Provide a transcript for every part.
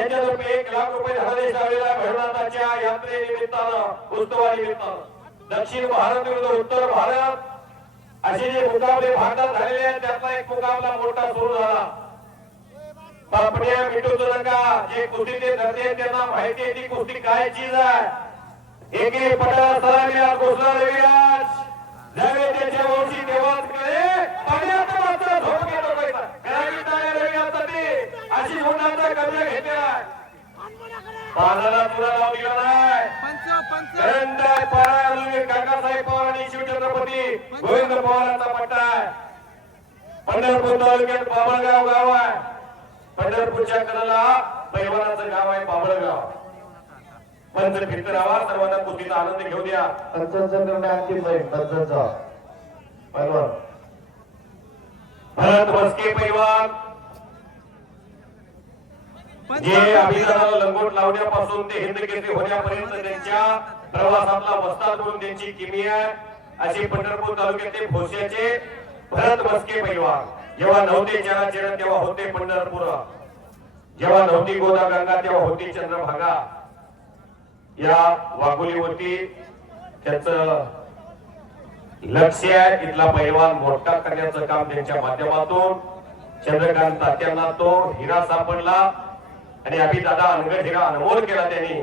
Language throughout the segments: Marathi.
यांच्यातर्फे एक लाख रुपये धनादेश लावलेला भैरवनाथाच्या यात्रेनिमित्तानं उत्सवानिमित्तानं. दक्षिण भारत विरुद्ध उत्तर भारत. असे जे मुकाबले भारतात झालेले आहेत त्यातला एक मुकाबला मोठा सुरू झाला. पापड्या मिटूच नका जे कुस्तीचे धरते त्यांना माहिती आहे ती कुस्ती काय चीज आहे. एके पटा सलामीला घोषणा रविराज ज्यावेळी त्याच्या वंशी देवासकडे पाण्यात मात्र झोप घेत होता घराची टाळ्या रविराजसाठी अशी गुणांचा कब्जा घेतला पानाला तुला नाव दिलं नाही पंच पंच करंदाय पारा अजून काकासाहेब पवार आणि शिवछत्रपती गोविंद पवारांचा पट्टा आहे. पंढरपूर तालुक्यात बाबळगाव गाव आहे. पंढरपूरच्या कडेला पैवानाचं गाव आहे बाबळगाव. पंच सर्वांना कुस्तीचा आनंद घेऊ द्या पंचांचा निर्णय अंतिम राहील पंचांचा पैलवान भरत मस्के पैलवान. जे अभिजानाला लंगोट लावण्यापासून ते हिंद केसरी होण्यापर्यंत त्यांच्या प्रवासातला वस्ताद म्हणून त्यांची किमी आहे. असे पंढरपूर तालुक्यातले भोश्याचे भरत मस्के पैलवान. जेव्हा नव्हते चरा चिरण तेव्हा होते पंढरपूर. जेव्हा नव्हती गोदा गंगा तेव्हा होती चंद्रभागा. या वाघोलीवरती त्याच लक्ष आहे. इथला पैलवान मोठा करण्याचं काम त्यांच्या माध्यमातून चंद्रकांत तात्यांना तो हिरा सापडला. आणि अभिदादा अनगड हिरा अनमोल केला त्यांनी.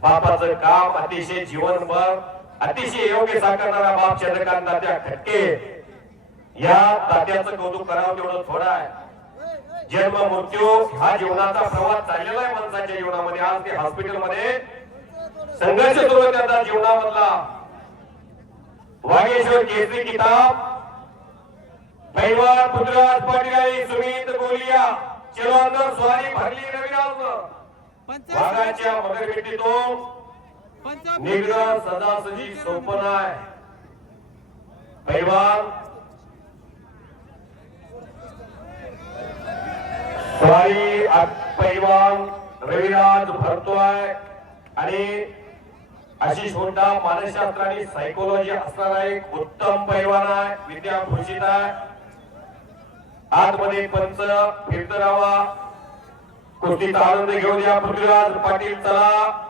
बापाचं काम अतिशय जीवनभर अतिशय योग्य साकारणारा बाप चंद्रकांत तात्या खटके. या तात्याचं कौतुक करावं तेवढं थोडं आहे. जन्म मृत्यू हा जीवनाचा प्रवास चाललेला आहे माणसाच्या जीवनामध्ये. आज ते हॉस्पिटलमध्ये संघर्ष सुरू आहे त्यांचा जीवनामधला. वागेश्वर केसरी किताब. पैवार पुत्रराज पाटील सुमित गोलिया. चलो स्वारी भरली रविराज पंच वाघाच्या मगरपेटीतून पंच निग्रह सदासजी सोपन आहे. पैवान. स्वारी आ- रविराज भरतोय आणि आशिष हुंडा मानसशास्त्र आणि सायकोलॉजी असणारा एक उत्तम पैलवान आहे. विद्या भूषित आहे. आतमध्ये पंच फिरतरावा. कुस्तीचा आनंद घेऊन या पृथ्वीराज पाटील चला.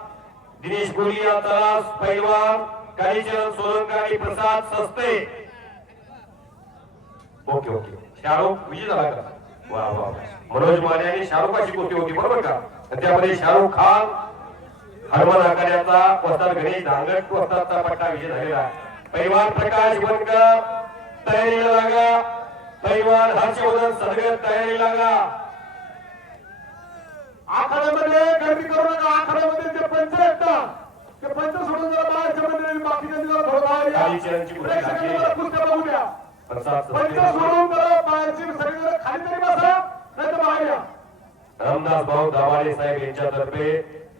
दिनेश गुलिया चला पैलवान कालीचरण सोलंकर आणि प्रसाद सस्ते. Okay okay. शाहरुख विजय झाला का? वा वा मनोज माने आणि शाहरुखाची कोटी होती बरोबर का? त्यामध्ये शाहरुख खान हनुमान आकार्याचा वस्ताद गणेश धांगट वस्तादचा पट्टा विजय झालेला आहे. पैलवान प्रकाश बनकर तयारीला लागा. पैलवान हर्षवर्धन सदगत तयारी लागा. आखाड्यामध्ये गर्दी करू नका आखाड्यामध्ये जे पंच आहेत ना ते पंच सोडून जरा बाहेरच्या मध्ये बाकीच्या जरा थोडं बाहेर या. कालीचरणची कुस्ती प्रेक्षकांनी लागली. जरा कुस्त्या बघू द्या प्रसाद पंच सस्ते सोडून जरा बाहेरची सगळी जरा खाली तरी बसा नाही तर बाहेर या रामदास भाऊ दावाडे साहेब यांच्यातर्फे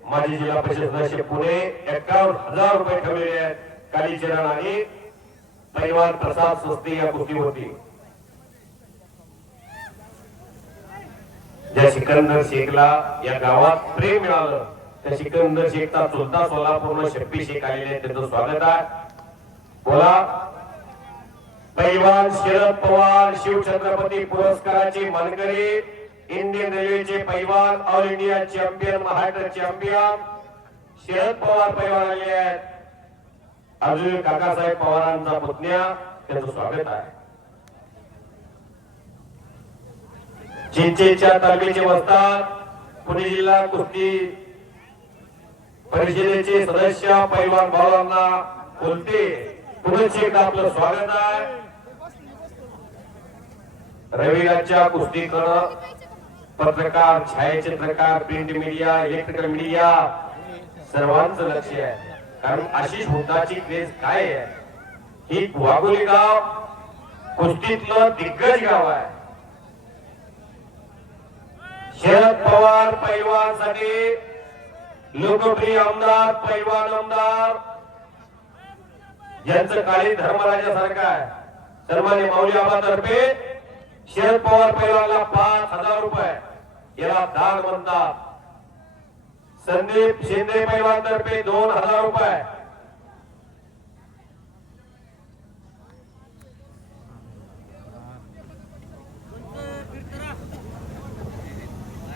माजी जिल्हा परिषद सदस्य पुणे एकावन्न हजार रुपये ठेवलेले आहेत. कालीचरण आणि परिवार प्रसाद स्वस्ती या कृती होती ज्या सिकंदर शेखला या गावात प्रेम मिळालं त्या सिकंदर शेखचा चुलता सोलापूरला शप्पी शेख आलेले आहेत त्यांचं स्वागत आहे. बोला. पैलवान शरद पवार शिवछत्रपती पुरस्काराचे मानकरी इंडियन रेल्वेचे पैलवान all India champion Maharashtra champion Sharad Pawar पैलवान आले आहेत. अजून काकासाहेब पवारांचा पुतण्या त्यांचं स्वागत आहे. चिंचेच्या तालुक्याचे वस्ताद पुणे जिल्हा कुस्ती परिषदेचे सदस्य पैलवान भावांना बोलते. पुढे एकदा आपलं स्वागत आहे. रविराजच्या कुस्तीकडं पत्रकार छायाचित्रकार प्रिंट मीडिया इलेक्ट्रिकल मीडिया सर्वांचं लक्ष आहे. कारण आशिष हुंडाची क्रेज काय आहे? ही वाघोली गाव कुस्तीतलं दिग्गज गाव आहे. शरद पवार पैलवानसाठी लोकप्रिय आमदार पैलवान आमदार यांचं काळी धर्मराजासारखं आहे. सन्मान्य माऊली आबातर्फे शरद पवार पैलवानला पाच हजार रुपये. याला दान म्हणतात. संदीप शिंदे पैलवान तर्फे दोन हजार रुपये.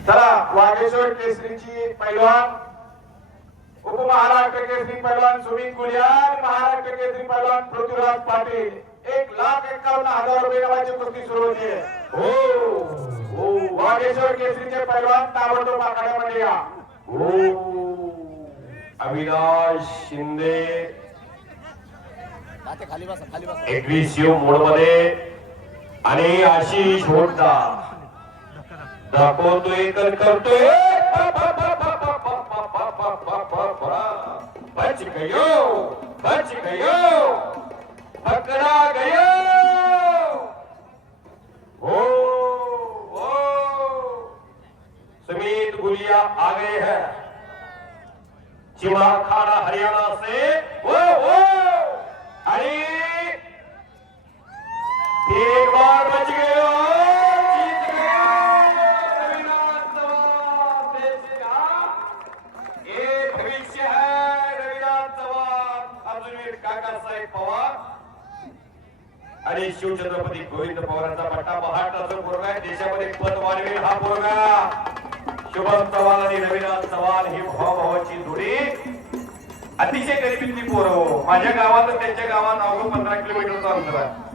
चला वागेश्वर केसरीची पैलवान उपमहाराष्ट्र केसरी पैलवान सुमित गुलिया आणि महाराष्ट्र केसरी पैलवान पृथ्वीराज पाटील। एक लाख एकावन्न हजार रुपये नावाची कुस्ती सुरू होती. हो हो वागेश्वर केसरीचे पैलवान ताबडतोब आखाड्यामध्ये या. हो अविनाश शिंदे. एकवीसशे मोडमध्ये आणि आशिष होता दाखवतोय तर करतोय. गयो, बच गयो, पकड़ा गयो। ओ ओ समीत गुलिया आ गए हैं। चिड़ाखाड़ा हरियाणा से ओ ओ अरे, एक बार बच गए आणि शिवछत्रपती गोविंद पवारांचा पट्टा महाराष्ट्राचा पोरगा आहे. देशामध्ये पद वाढवेल हा पोरगा शुभम चव्हाण आणि रविनाथ चव्हाण ही भावाभावाची जोडी. अतिशय गरिबीतली पोरं हो. माझ्या गावात त्यांच्या गावात अवघड पंधरा किलोमीटरचा अंतर आहे.